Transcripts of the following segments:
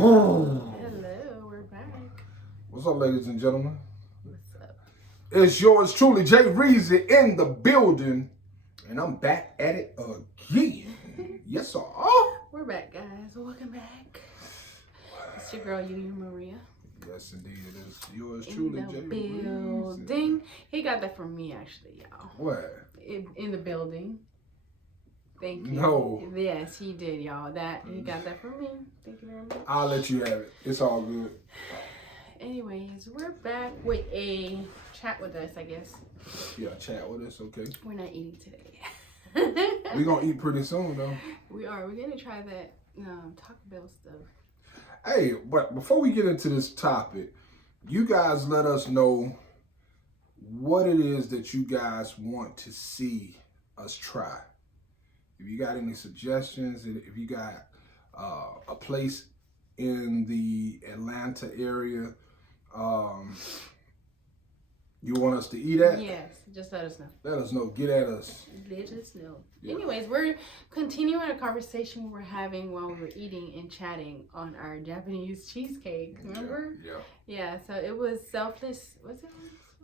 Hello, we're back. What's up, ladies and gentlemen? What's up? It's yours truly, Jay Reezy, in the building, and I'm back at it again. Yes, sir. We're back, guys. Welcome back. It's your girl, Union Maria. Yes, indeed. It is yours In truly, the Jay building. Reezy. He got that from me, actually, y'all. What? In the building. Thank you. No. Yes, he did, y'all. He got that from me. Thank you very much. I'll let you have it. It's all good. Anyways, we're back with a chat with us, I guess. Yeah, chat with us, okay? We're not eating today. We're going to eat pretty soon, though. We are. We're going to try that Taco Bell stuff. Hey, but before we get into this topic, you guys let us know what it is that you guys want to see us try. If you got any suggestions, if you got a place in the Atlanta area you want us to eat at, yes, just let us know. let us know. Get at us. Let us know. Yeah. Anyways, we're continuing a conversation we were having while we were eating and chatting on our Japanese cheesecake. Remember? Yeah. Yeah. So it was selfless. What's it?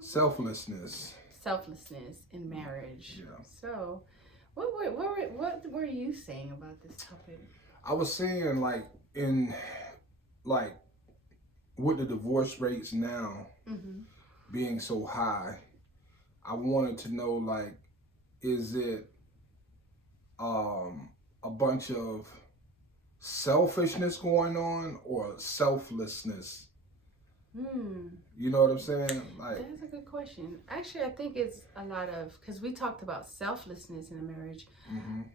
Selflessness. Selflessness in marriage. Yeah. So, what were you saying about this topic? I was saying, with the divorce rates now being so high, I wanted to know, is it a bunch of selfishness going on or selflessness? You know what I'm saying? That's a good question. Actually, I think it's a lot of, because we talked about selflessness in a marriage,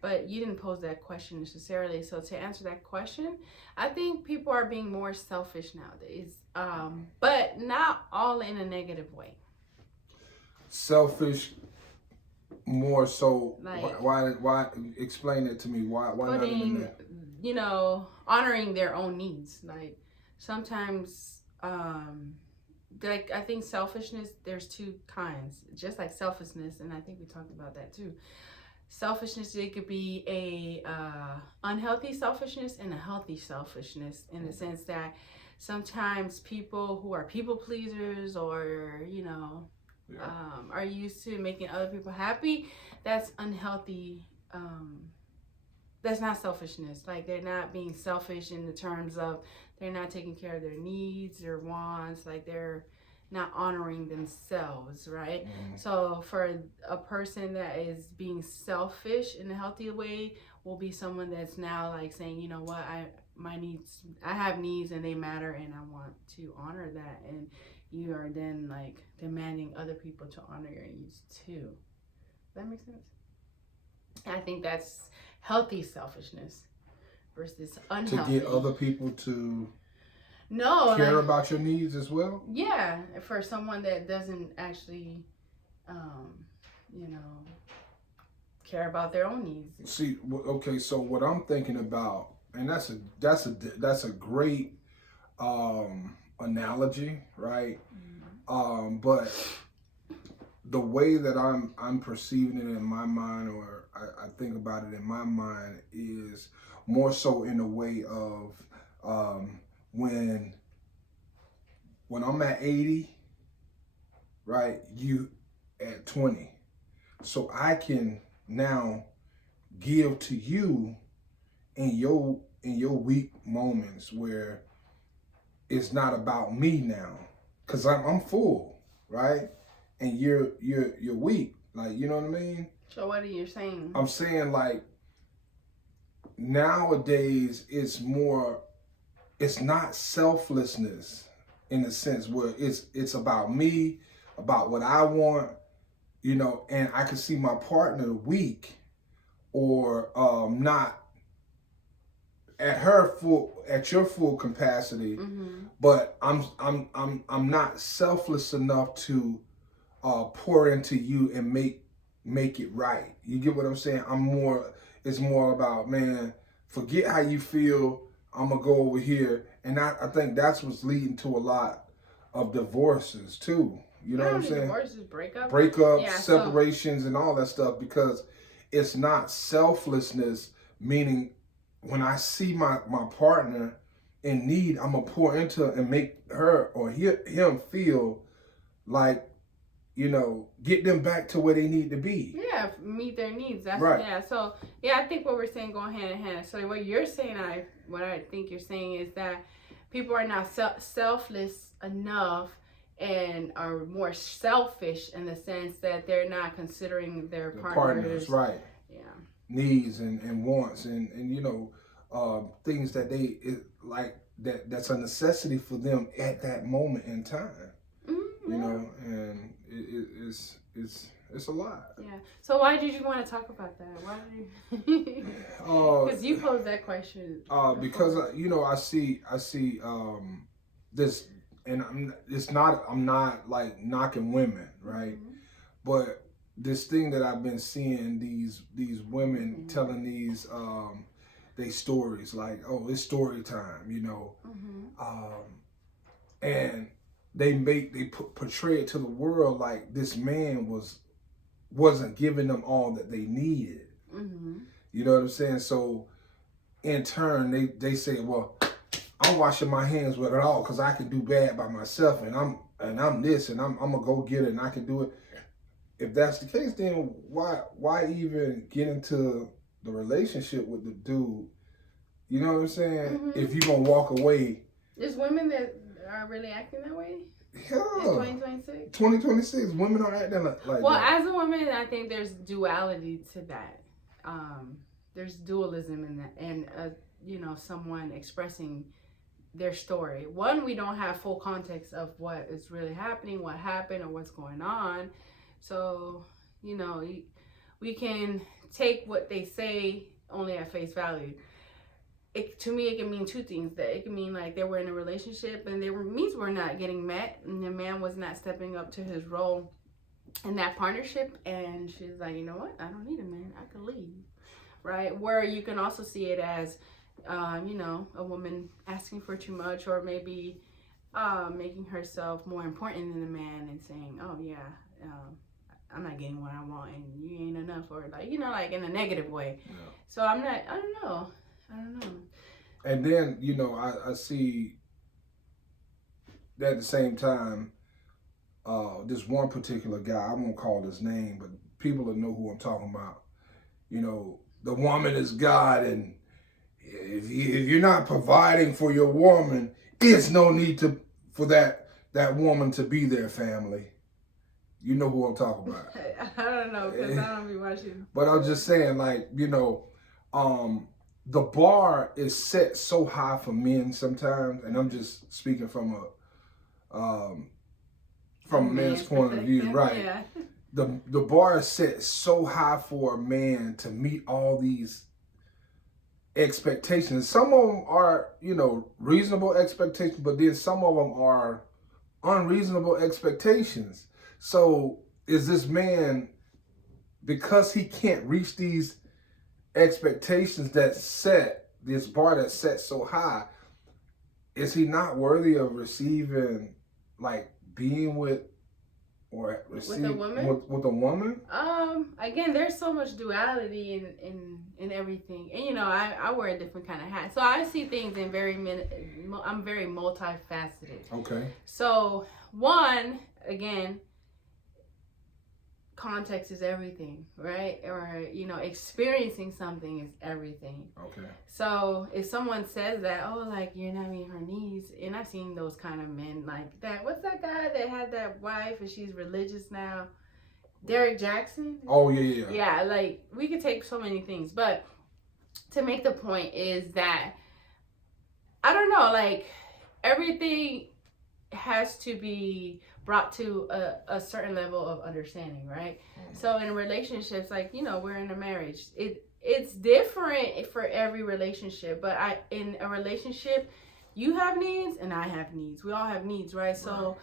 but you didn't pose that question necessarily. So to answer that question, I think people are being more selfish nowadays, but not all in a negative way. Selfish more so. Why explain it to me? Why not in the honoring their own needs. Like sometimes I think selfishness, there's two kinds, just like selflessness, and I think we talked about that too. Selfishness, it could be a unhealthy selfishness and a healthy selfishness, in the sense that sometimes people who are people pleasers or are used to making other people happy, that's unhealthy. That's not selfishness. Like, they're not being selfish in the terms of they're not taking care of their needs, their wants, like they're not honoring themselves, right? So for a person that is being selfish in a healthy way will be someone that's now like saying, you know what, I have needs and they matter and I want to honor that. And you are then like demanding other people to honor your needs too. Does that make sense? I think that's healthy selfishness versus unhealthy. To get other people to care about your needs as well? Yeah, for someone that doesn't actually, care about their own needs. See, okay, so what I'm thinking about, and that's a great analogy, right? But the way that I'm perceiving it in my mind, or I think about it in my mind, is more so in a way of when I'm at 80, right, you at 20. So I can now give to you in your weak moments where it's not about me now, because I'm full, right? And you're weak, like, you know what I mean? So what are you saying? I'm saying, like, nowadays it's not selflessness in the sense where it's about me, about what I want, and I can see my partner weak or not at your full capacity, but I'm not selfless enough to pour into you and make it right. You get what I'm saying? It's more about, man, forget how you feel, I'm gonna go over here. And I think that's what's leading to a lot of divorces too. You know what I'm saying? Divorces, breakups, separations, and all that stuff, because it's not selflessness, meaning when I see my partner in need, I'm gonna pour into and make her or him feel like, get them back to where they need to be. Yeah, meet their needs. That's Right. Yeah. So yeah, I think what we're saying going hand in hand. So what you're saying, what I think you're saying is that people are not selfless enough and are more selfish in the sense that they're not considering their partners. Right. Yeah. Needs and wants and things that they like that's a necessity for them at that moment in time. Mm-hmm. And it's a lot. Yeah. So why did you want to talk about that? Why did you? Because you posed that question. Because I see this, and I'm not like knocking women, right? Mm-hmm. But this thing that I've been seeing these women Mm-hmm. telling these they stories like, oh, it's story time, Mm-hmm. and they portray it to the world like this man wasn't giving them all that they needed. Mm-hmm. You know what I'm saying? So in turn, they say, well, I'm washing my hands with it all because I can do bad by myself, and I'm this, and I'm gonna go get it, and I can do it. If that's the case, then why even get into the relationship with the dude? You know what I'm saying? Mm-hmm. If you're gonna walk away. There's women that are really acting that way. Yeah. In 2026. 2026, women are acting like well, that. As a woman, I think there's duality to that. There's dualism in that, and someone expressing their story. One, we don't have full context of what is really happening, what happened, or what's going on. So, we can take what they say only at face value. To me, it can mean two things. That it can mean like they were in a relationship and their needs were not getting met, and the man was not stepping up to his role in that partnership. And she's like, you know what? I don't need a man. I can leave, right? Where you can also see it as, a woman asking for too much, or maybe making herself more important than the man and saying, oh yeah, I'm not getting what I want, and you ain't enough, or like in a negative way. Yeah. So I don't know. And then, I see that at the same time, this one particular guy, I won't call his name, but people will know who I'm talking about. The woman is God, and if you're not providing for your woman, it's no need for that woman to be their family. You know who I'm talking about. I don't know, because I don't be watching. But I'm just saying, like, the bar is set so high for men sometimes, and I'm just speaking from a man's point of view, right? Yeah. The bar is set so high for a man to meet all these expectations. Some of them are, reasonable expectations, but then some of them are unreasonable expectations. So is this man, because he can't reach these expectations this bar that's set so high, is he not worthy of receiving, like being with or receive with a woman? Again, there's so much duality in everything, and I wear a different kind of hat, so I see things I'm very multifaceted. Okay. So one, again, context is everything, right? Or experiencing something is everything. Okay. So if someone says that, oh, like you're not meeting her needs, and I've seen those kind of men like that. What's that guy that had that wife and she's religious now? Derek Jackson. Oh yeah. Yeah, like we could take so many things, but to make the point is that I don't know, like everything has to be brought to a certain level of understanding, right? Mm-hmm. So in relationships, like we're in a marriage, it's different for every relationship, but in a relationship you have needs and I have needs, we all have needs, right? So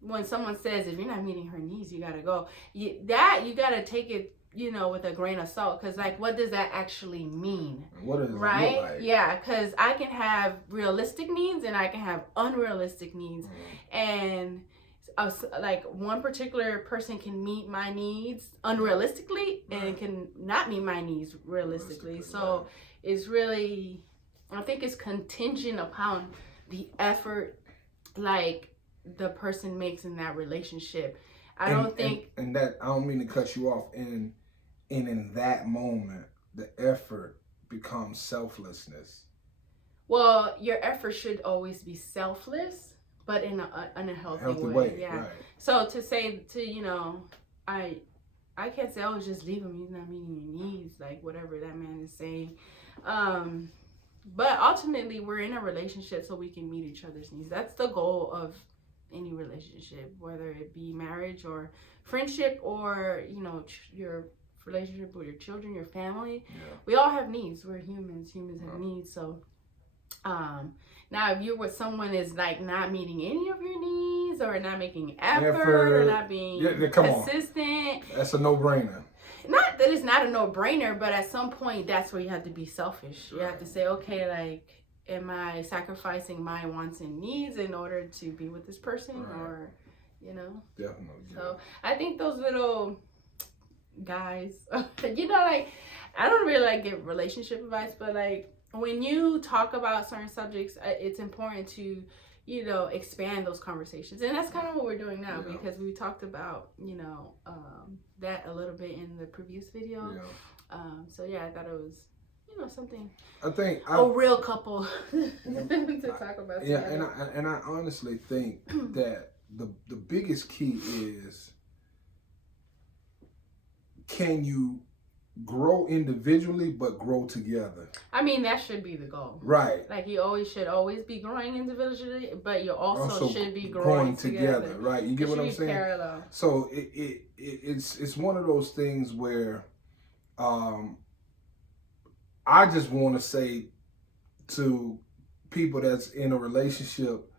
when someone says if you're not meeting her needs, you gotta go, you gotta take it with a grain of salt, because like what does that actually mean? What does right? It look like? Yeah, because I can have realistic needs and I can have unrealistic needs. And like one particular person can meet my needs unrealistically and can not meet my needs realistically. So it's really I think it's contingent upon the effort, like, the person makes in that relationship. I don't think... And that, I don't mean to cut you off, and in that moment, the effort becomes selflessness. Well, your effort should always be selfless, but in a healthy way. Yeah. Right. So to say, I can't say, oh, just leave him, he's not meeting your needs, like whatever that man is saying. But ultimately, we're in a relationship so we can meet each other's needs. That's the goal of any relationship, whether it be marriage or friendship or, your relationship with your children, your family. Yeah. We all have needs. We're humans. Humans have needs. So, now if you're with someone that's like not meeting any of your needs or not making effort or not being consistent, that's a no-brainer. Not that it's not a no-brainer, but at some point that's where you have to be selfish. You have to say, okay, like, am I sacrificing my wants and needs in order to be with this person? Right. Or, Definitely. So I think those little guys, like, I don't really like give relationship advice, but like, when you talk about certain subjects, it's important to, expand those conversations. And that's kind of what we're doing now, because we talked about, that a little bit in the previous video. Yeah. So yeah, I thought it was, something. I think a real couple to talk about. Yeah, and I honestly think that the biggest key is, can you grow individually but grow together? I mean, that should be the goal. Right. Like, you should always be growing individually, but you also should be growing together. Right. You get what I'm saying? Parallel. So it's one of those things where I just want to say to people that's in a relationship,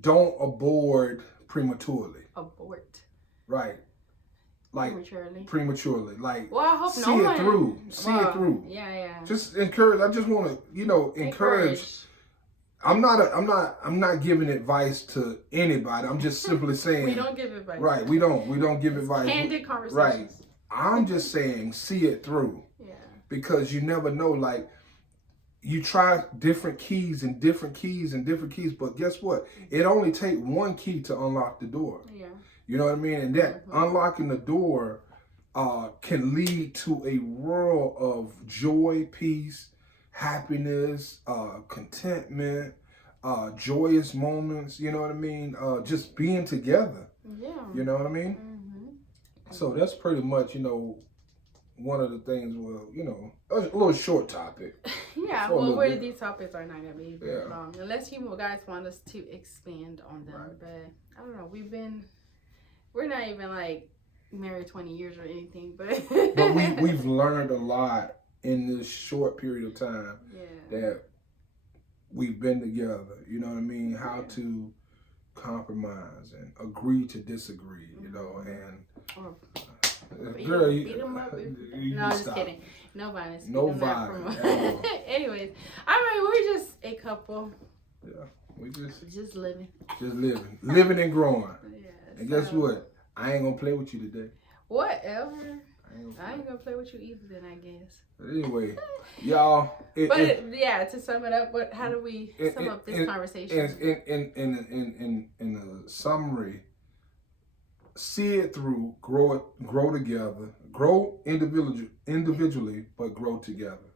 don't abort prematurely. Abort. Right. Like prematurely. Like, well, I hope see it through. See it through. Yeah. Just encourage. I just want to, encourage. I'm not giving advice to anybody. I'm just simply saying we don't give advice. Right. We don't give advice. Candid conversations. Right. I'm just saying, see it through. Yeah. Because you never know. Like, you try different keys and different keys and different keys, but guess what? It only takes one key to unlock the door. Yeah. You know what I mean? And that unlocking the door can lead to a world of joy, peace, happiness, contentment, joyous moments. You know what I mean? Just being together. Yeah. You know what I mean? Mm-hmm. So that's pretty much, one of the things. Well, a little short topic. Yeah. Well, these topics are not gonna be very long, unless you guys want us to expand on them. Right. But I don't know. We're not even like married 20 years or anything, but we've learned a lot in this short period of time that we've been together. You know what I mean? How to compromise and agree to disagree. And girl, beat them up. No, I'm just kidding. No violence. No violence. Anyways, we're just a couple. Yeah, we just living. Just living and growing. Yeah. And guess what? I ain't gonna play with you today. Whatever. I ain't gonna play with you either then, I guess. But anyway, y'all. To sum it up, how do we sum up this conversation? In a summary, see it through, grow together, grow individually, but grow together.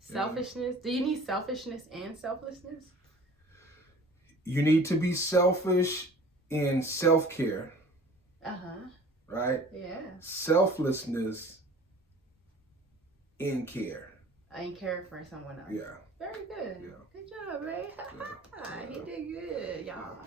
Selfishness. Do you need selfishness and selflessness? You need to be selfish in self-care. Right? Yeah. Selflessness in care. In caring for someone else. Yeah. Very good. Yeah. Good job, Ray. He did good, y'all.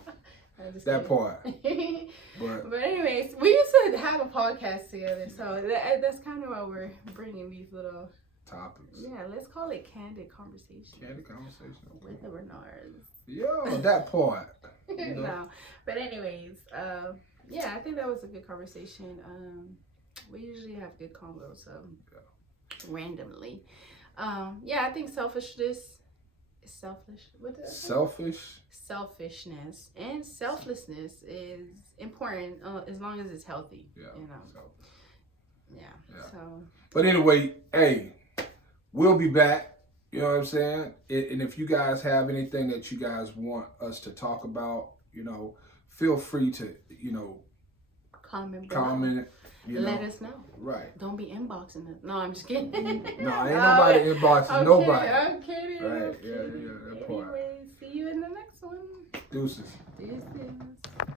That part. But anyways, we used to have a podcast together, so that's kind of why we're bringing these little topics. Yeah, let's call it candid conversation. Candid conversation. With the Bernards. Yeah, that part. No, but anyways, I think that was a good conversation. We usually have good combos, so randomly. I think selfishness is selfish. What did I say? Selfishness and selflessness is important as long as it's healthy. Yeah. So. But anyway, hey, we'll be back. You know what I'm saying? And if you guys have anything that you guys want us to talk about, feel free to, Comment. Let us know. Right. Don't be inboxing us. No, I'm just kidding. No, ain't nobody inboxing nobody. I'm kidding. Right. Yeah. That part. Anyway, see you in the next one. Deuces.